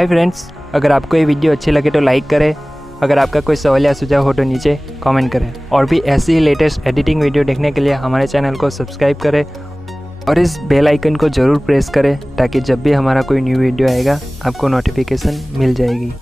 Hi friends, अगर आपको ये वीडियो अच्छी लगे तो लाइक करें। अगर आपका कोई सवाल या सुझाव हो तो नीचे कमेंट करें और भी ऐसी ही लेटेस्ट एडिटिंग वीडियो देखने के लिए हमारे चैनल को सब्सक्राइब करें और इस बेल आइकन को ज़रूर प्रेस करें ताकि जब भी हमारा कोई न्यू वीडियो आएगा आपको नोटिफिकेशन मिल जाएगी।